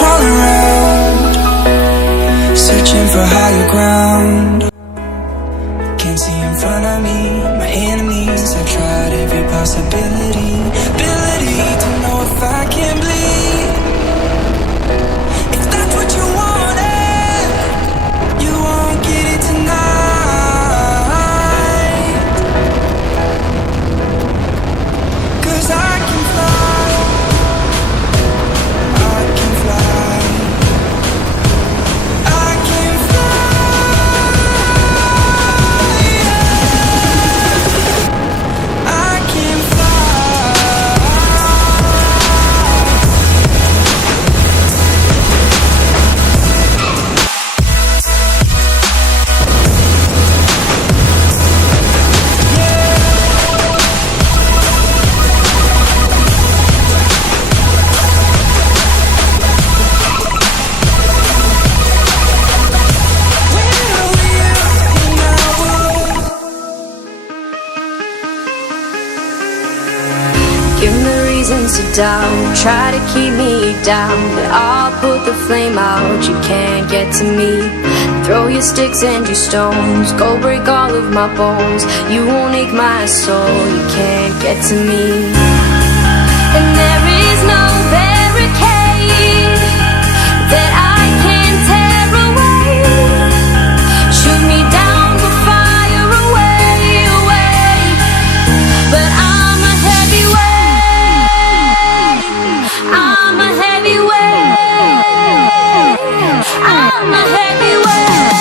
crawling around, searching for higher ground. Can't see in front of me, my enemies. I've tried every possibility, ability to know if I can bleed. If that's what you wanted, you won't get it tonight. 'Cause I can fly, I can fly, I can fly, I can fly. Give me reasons to doubt, try to keep me down, but I'll put the flame out, you can't get to me. Throw your sticks and your stones, go break all of my bones, you won't ache my soul, you can't get to me. And there is no barricade that I can tear away. Shoot me down, but fire away, away. But I'm a heavyweight, I'm a heavyweight, I'm a heavyweight, I'm a heavyweight.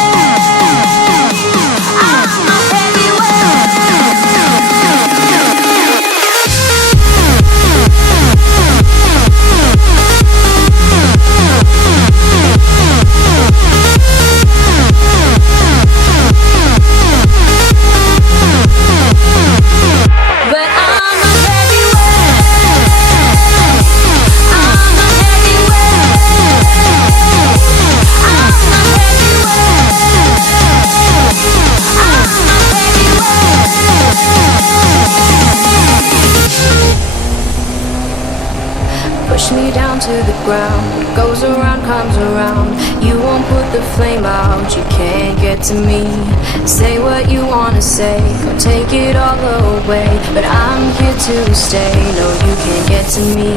But I'm a heavyweight, I'm a heavyweight, I'm a heavyweight. Push me down to the ground, what goes around comes around. You won't put the flame out, you can't get to me. Say what you wanna say, go take it all away. But I'm here to stay, no you can't get to me.